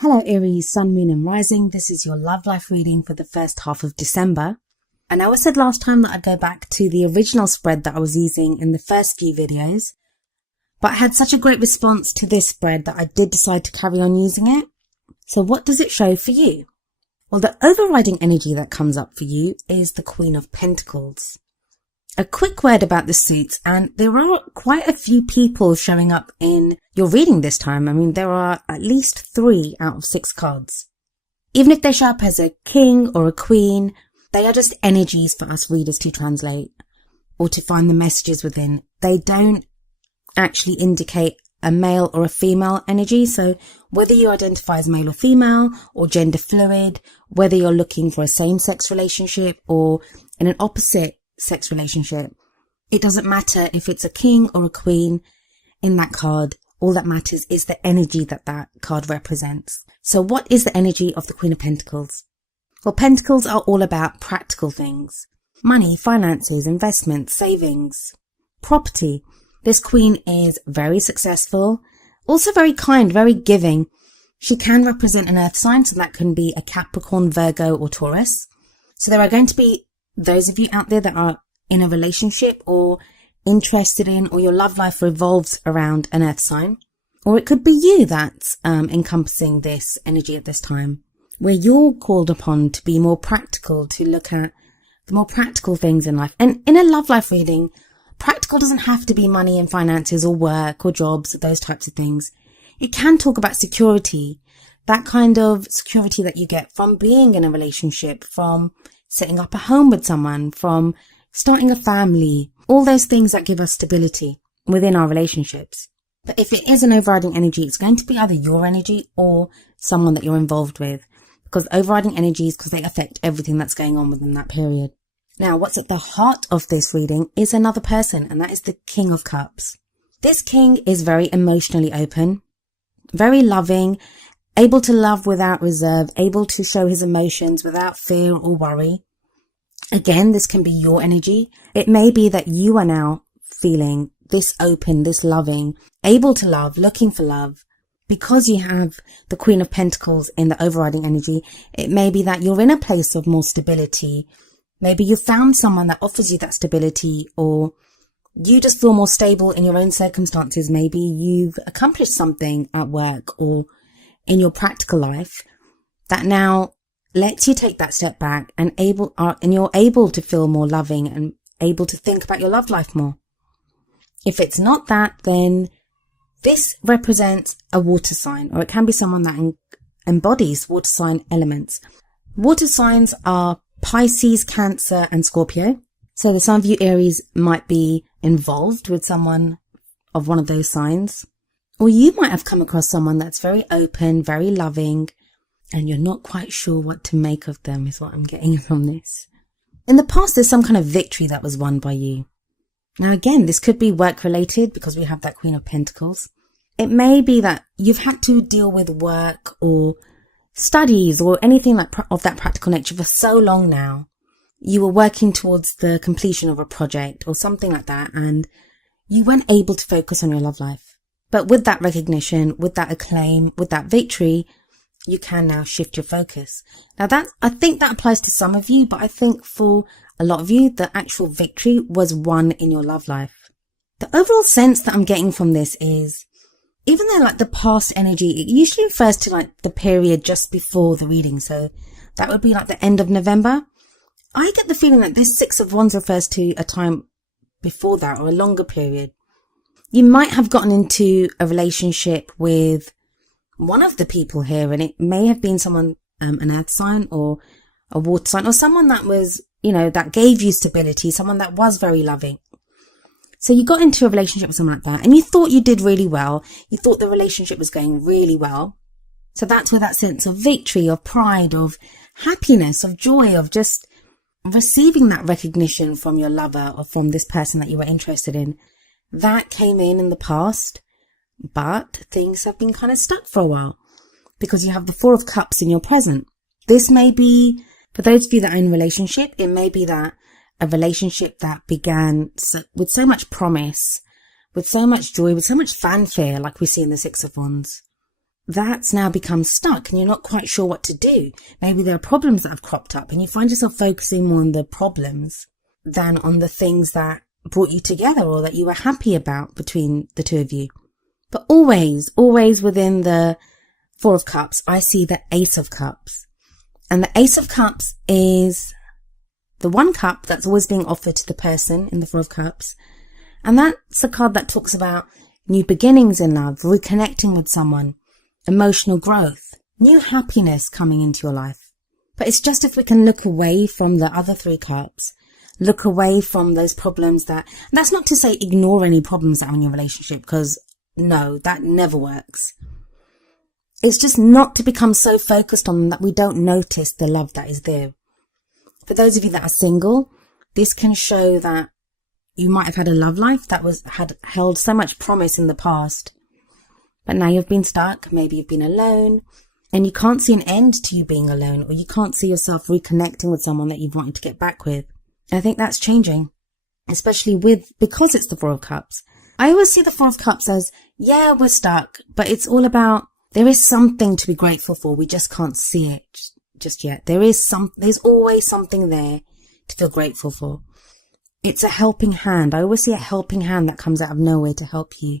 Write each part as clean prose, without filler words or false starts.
Hello Aries, Sun, Moon and Rising. This is your love life reading for the first half of December. I know I said last time that I'd go back to the original spread that I was using in the first few videos, but I had such a great response to this spread that I did decide to carry on using it. So what does it show for you? Well, the overriding energy that comes up for you is the Queen of Pentacles. A quick word about the suits, and there are quite a few people showing up in your reading this time. I mean, there are at least 3 out of 6 cards. Even if they show up as a king or a queen, they are just energies for us readers to translate or to find the messages within. They don't actually indicate a male or a female energy. So whether you identify as male or female or gender fluid, whether you're looking for a same-sex relationship or in an opposite sex relationship, it doesn't matter if it's a king or a queen in that card. All that matters is the energy that that card represents. So what is the energy of the Queen of Pentacles? Well, Pentacles are all about practical things. Money, finances, investments, savings, property. This queen is very successful, also very kind, very giving. She can represent an earth sign, so that can be a Capricorn, Virgo or Taurus. So there are going to be those of you out there that are in a relationship or interested in, or your love life revolves around an earth sign. Or it could be you that's encompassing this energy at this time, where you're called upon to be more practical, to look at the more practical things in life. And in a love life reading, practical doesn't have to be money and finances or work or jobs, those types of things. It can talk about security, that kind of security that you get from being in a relationship, from setting up a home with someone, from starting a family, all those things that give us stability within our relationships. But if it is an overriding energy, it's going to be either your energy or someone that you're involved with, because overriding energies, because they affect everything that's going on within that period. Now, what's at the heart of this reading is another person, and that is the King of Cups. This king is very emotionally open, very loving, able to love without reserve, able to show his emotions without fear or worry. Again, this can be your energy. It may be that you are now feeling this open, this loving, able to love, looking for love. Because you have the Queen of Pentacles in the overriding energy, it may be that you're in a place of more stability. Maybe you found someone that offers you that stability, or you just feel more stable in your own circumstances. Maybe you've accomplished something at work or in your practical life that now lets you take that step back and you're able to feel more loving and able to think about your love life more. If it's not that, then this represents a water sign, or it can be someone that embodies water sign elements. Water signs are Pisces, Cancer and Scorpio. So some of you Aries might be involved with someone of one of those signs. Or you might have come across someone that's very open, very loving, and you're not quite sure what to make of them, is what I'm getting from this. In the past, there's some kind of victory that was won by you. Now again, this could be work related because we have that Queen of Pentacles. It may be that you've had to deal with work or studies or anything like of that practical nature for so long now. You were working towards the completion of a project or something like that, and you weren't able to focus on your love life. But with that recognition, with that acclaim, with that victory, you can now shift your focus. Now I think that applies to some of you, but I think for a lot of you, the actual victory was won in your love life. The overall sense that I'm getting from this is, even though like the past energy, it usually refers to like the period just before the reading. So that would be like the end of November. I get the feeling that this 6 of Wands refers to a time before that, or a longer period. You might have gotten into a relationship with one of the people here, and it may have been someone, an earth sign or a water sign, or someone that was, that gave you stability, someone that was very loving. So you got into a relationship with someone like that, and you thought you did really well. You thought the relationship was going really well. So that's where that sense of victory, of pride, of happiness, of joy, of just receiving that recognition from your lover or from this person that you were interested in, that came in the past. But things have been kind of stuck for a while because you have the 4 of Cups in your present. This may be, for those of you that are in a relationship, it may be that a relationship that began with so much promise, with so much joy, with so much fanfare, like we see in the 6 of Wands. that's now become stuck and you're not quite sure what to do. Maybe there are problems that have cropped up and you find yourself focusing more on the problems than on the things that brought you together or that you were happy about between the two of you. But always within the Four of Cups, I see the Ace of Cups. And the Ace of Cups is the one cup that's always being offered to the person in the Four of Cups. And that's a card that talks about new beginnings in love, reconnecting with someone, emotional growth, new happiness coming into your life. But it's just if we can look away from the other three cups, look away from those problems that's not to say ignore any problems that are in your relationship, because no, that never works. It's just not to become so focused on them that we don't notice the love that is there. For those of you that are single, this can show that you might have had a love life that had held so much promise in the past, but now you've been stuck. Maybe you've been alone and you can't see an end to you being alone, or you can't see yourself reconnecting with someone that you've wanted to get back with. I think that's changing, especially because it's the Four of Cups. I always see the Four of Cups as, yeah, we're stuck, but it's all about, there is something to be grateful for. We just can't see it just yet. There's always something there to feel grateful for. It's a helping hand. I always see a helping hand that comes out of nowhere to help you.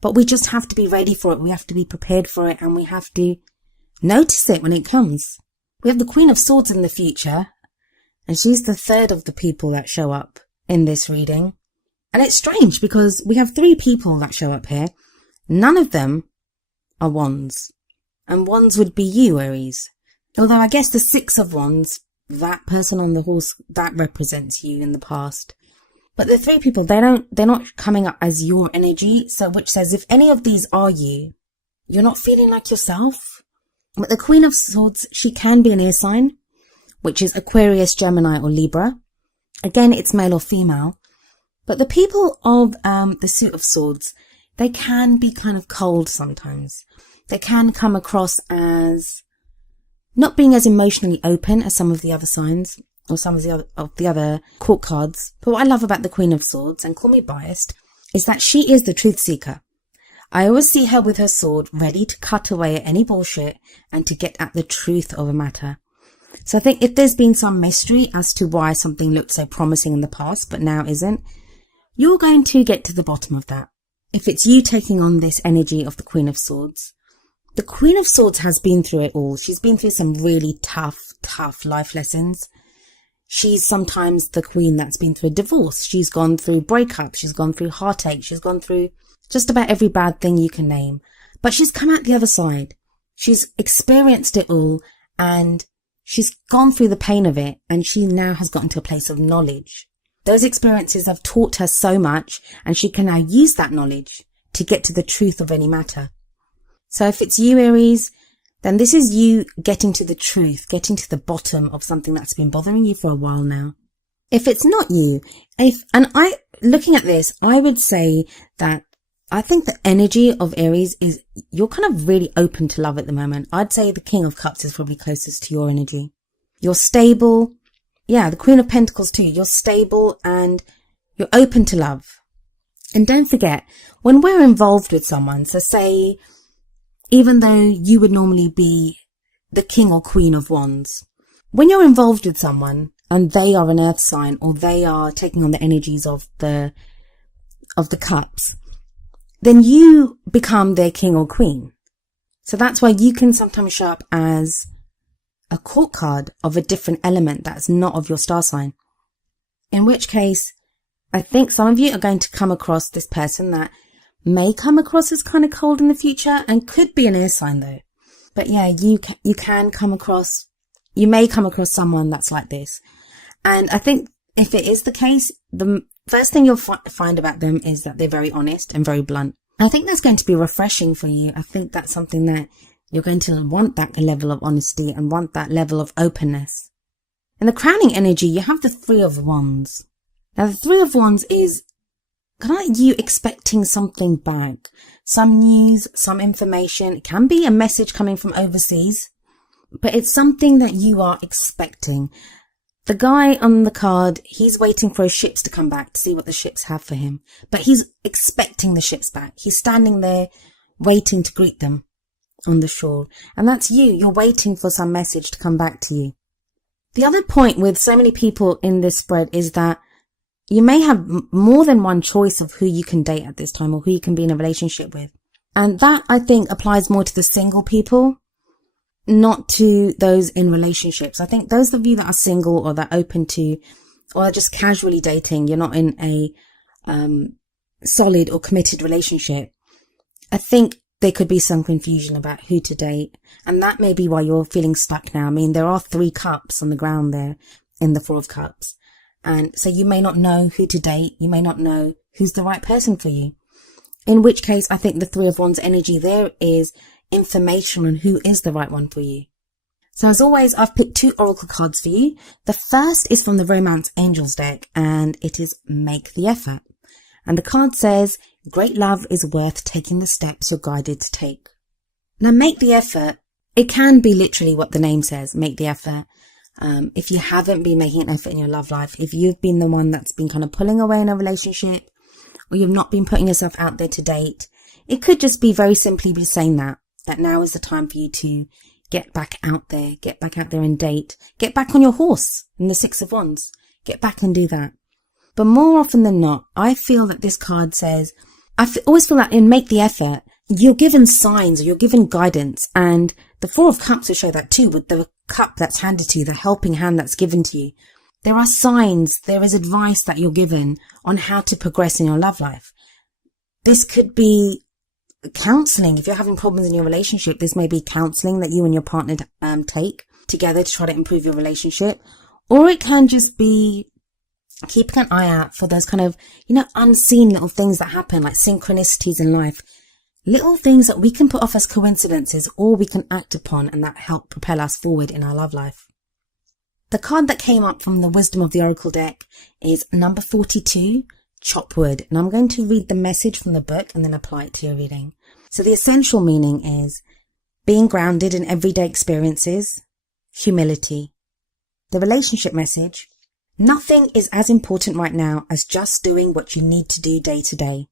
But we just have to be ready for it. We have to be prepared for it, and we have to notice it when it comes. We have the Queen of Swords in the future, and she's the third of the people that show up in this reading. And it's strange because we have three people that show up here. None of them are Wands. And Wands would be you, Aries. Although I guess the Six of Wands, that person on the horse, that represents you in the past. But the three people, they're not coming up as your energy. So which says if any of these are you, you're not feeling like yourself. But the Queen of Swords, she can be an air sign, which is Aquarius, Gemini or Libra. Again, it's male or female. But the people of the Suit of Swords, they can be kind of cold sometimes. They can come across as not being as emotionally open as some of the other signs or some of the other court cards. But what I love about the Queen of Swords, and call me biased, is that she is the truth seeker. I always see her with her sword ready to cut away at any bullshit and to get at the truth of a matter. So I think if there's been some mystery as to why something looked so promising in the past but now isn't, you're going to get to the bottom of that. If it's you taking on this energy of the Queen of Swords. The Queen of Swords has been through it all. She's been through some really tough life lessons. She's sometimes the queen that's been through a divorce. She's gone through breakups. She's gone through heartache. She's gone through just about every bad thing you can name. But she's come out the other side. She's experienced it all, and she's gone through the pain of it, and she now has gotten to a place of knowledge. Those experiences have taught her so much, and she can now use that knowledge to get to the truth of any matter. So if it's you, Aries, then this is you getting to the truth, getting to the bottom of something that's been bothering you for a while now. If it's not you, looking at this, I would say that I think the energy of Aries is you're kind of really open to love at the moment. I'd say the King of Cups is probably closest to your energy. You're stable. Yeah, the Queen of Pentacles too. You're stable and you're open to love. And don't forget, when we're involved with someone, so say, even though you would normally be the King or Queen of Wands, when you're involved with someone and they are an earth sign or they are taking on the energies of the cups, then you become their king or queen. So that's why you can sometimes show up as a court card of a different element that's not of your star sign. In which case, I think some of you are going to come across this person that may come across as kind of cold in the future and could be an air sign though. But yeah, you may come across someone that's like this. And I think if it is the case, the first thing you'll find about them is that they're very honest and very blunt. I think that's going to be refreshing for you. I think that's something that you're going to want, that level of honesty and want that level of openness. In the crowning energy, you have the Three of Wands. Now, the Three of Wands is kind of you expecting something back. Some news, some information. It can be a message coming from overseas, but it's something that you are expecting. The guy on the card, he's waiting for his ships to come back to see what the ships have for him. But he's expecting the ships back. He's standing there waiting to greet them. on the shore. And that's you. You're waiting for some message to come back to you. The other point with so many people in this spread is that you may have more than one choice of who you can date at this time or who you can be in a relationship with. And that, I think, applies more to the single people, not to those in relationships. I think those of you that are single or that are open to, or are just casually dating, you're not in a solid or committed relationship, I think there could be some confusion about who to date. And that may be why you're feeling stuck now. I mean, there are 3 cups on the ground there in the 4 of cups. And so you may not know who to date. You may not know who's the right person for you. In which case, I think the 3 of Wands energy there is information on who is the right one for you. So as always, I've picked 2 oracle cards for you. The first is from the Romance Angels deck, and it is Make the Effort. And the card says, great love is worth taking the steps you're guided to take. Now, make the effort. It can be literally what the name says, make the effort. If you haven't been making an effort in your love life, if you've been the one that's been kind of pulling away in a relationship, or you've not been putting yourself out there to date, it could just be very simply be saying that now is the time for you to get back out there and date, get back on your horse in the 6 of Wands, get back and do that. But more often than not, I feel that this card says, always feel that in Make the Effort, you're given signs or you're given guidance. And the 4 of Cups will show that too, with the cup that's handed to you, the helping hand that's given to you. There are signs, there is advice that you're given on how to progress in your love life. This could be counseling. If you're having problems in your relationship, this may be counseling that you and your partner take together to try to improve your relationship. Or it can just be keeping an eye out for those kind of, unseen little things that happen, like synchronicities in life. Little things that we can put off as coincidences or we can act upon, and that help propel us forward in our love life. The card that came up from the Wisdom of the Oracle deck is number 42, Chop Wood. And I'm going to read the message from the book and then apply it to your reading. So the essential meaning is being grounded in everyday experiences, humility. The relationship message: nothing is as important right now as just doing what you need to do day to day.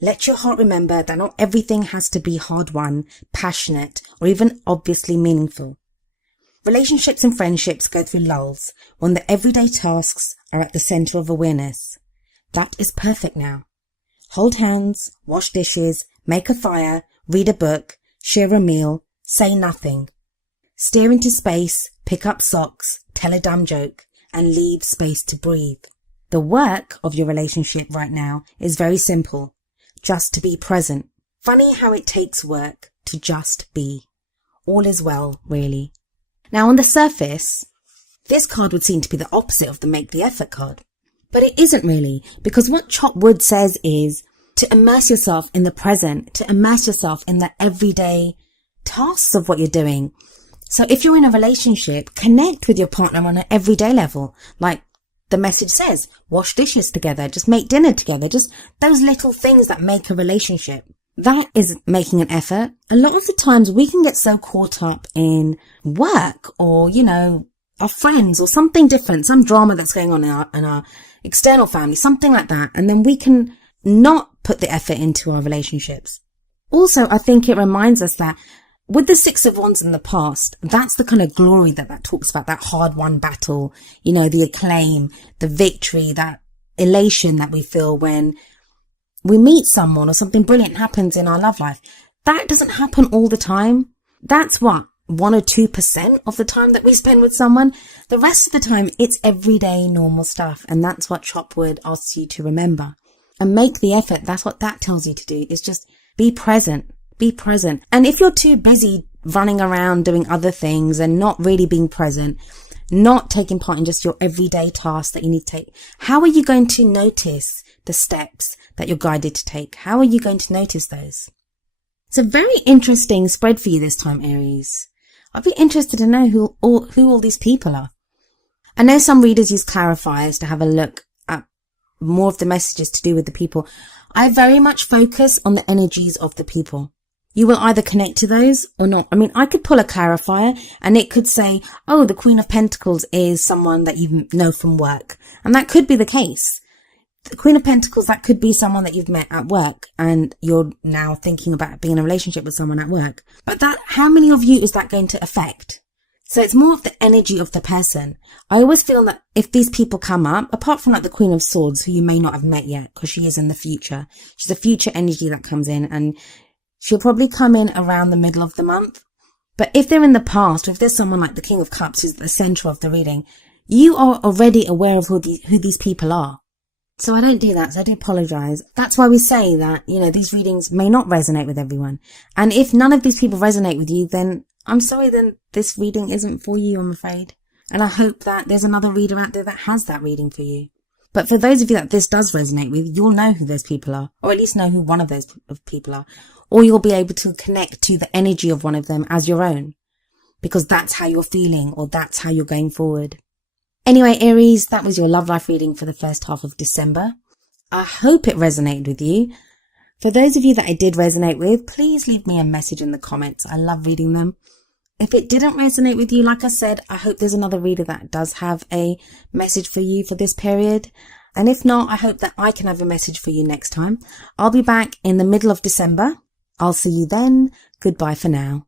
Let your heart remember that not everything has to be hard-won, passionate, or even obviously meaningful. Relationships and friendships go through lulls when the everyday tasks are at the center of awareness. That is perfect now. Hold hands, wash dishes, make a fire, read a book, share a meal, say nothing. Stare into space, pick up socks, tell a dumb joke, and leave space to breathe. The work of your relationship right now is very simple. Just to be present. Funny how it takes work to just be. All is well, really. Now, on the surface, this card would seem to be the opposite of the Make the Effort card. But it isn't really, because what Chop Wood says is to immerse yourself in the present, to immerse yourself in the everyday tasks of what you're doing. So if you're in a relationship, connect with your partner on an everyday level. Like the message says, wash dishes together, just make dinner together, just those little things that make a relationship. That is making an effort. A lot of the times we can get so caught up in work or, our friends or something different, some drama that's going on in our external family, something like that. And then we can not put the effort into our relationships. Also, I think it reminds us that with the 6 of Wands in the past, that's the kind of glory that talks about, that hard-won battle, the acclaim, the victory, that elation that we feel when we meet someone or something brilliant happens in our love life. That doesn't happen all the time. That's 1 or 2% of the time that we spend with someone. The rest of the time, it's everyday normal stuff. And that's what Chop Wood asks you to remember. And make the effort. That's what that tells you to do, is just be present. Be present. And if you're too busy running around doing other things and not really being present, not taking part in just your everyday tasks that you need to take, how are you going to notice the steps that you're guided to take? How are you going to notice those? It's a very interesting spread for you this time, Aries. I'd be interested to know who all these people are. I know some readers use clarifiers to have a look at more of the messages to do with the people. I very much focus on the energies of the people. You will either connect to those or not. I mean, I could pull a clarifier and it could say, oh, the Queen of Pentacles is someone that you know from work. And that could be the case. The Queen of Pentacles, that could be someone that you've met at work and you're now thinking about being in a relationship with someone at work. But how many of you is that going to affect? So it's more of the energy of the person. I always feel that if these people come up, apart from like the Queen of Swords, who you may not have met yet because she is in the future. She's a future energy that comes in, and she'll probably come in around the middle of the month. But if they're in the past, or if there's someone like the King of Cups who's at the center of the reading, you are already aware of who these people are. So I don't do that, so I do apologize. That's why we say that, these readings may not resonate with everyone. And if none of these people resonate with you, then I'm sorry, then this reading isn't for you, I'm afraid. And I hope that there's another reader out there that has that reading for you. But for those of you that this does resonate with, you'll know who those people are, or at least know who one of those people are. Or you'll be able to connect to the energy of one of them as your own, because that's how you're feeling, or that's how you're going forward. Anyway, Aries, that was your love life reading for the first half of December. I hope it resonated with you. For those of you that it did resonate with, please leave me a message in the comments. I love reading them. If it didn't resonate with you, like I said, I hope there's another reader that does have a message for you for this period. And if not, I hope that I can have a message for you next time. I'll be back in the middle of December. I'll see you then. Goodbye for now.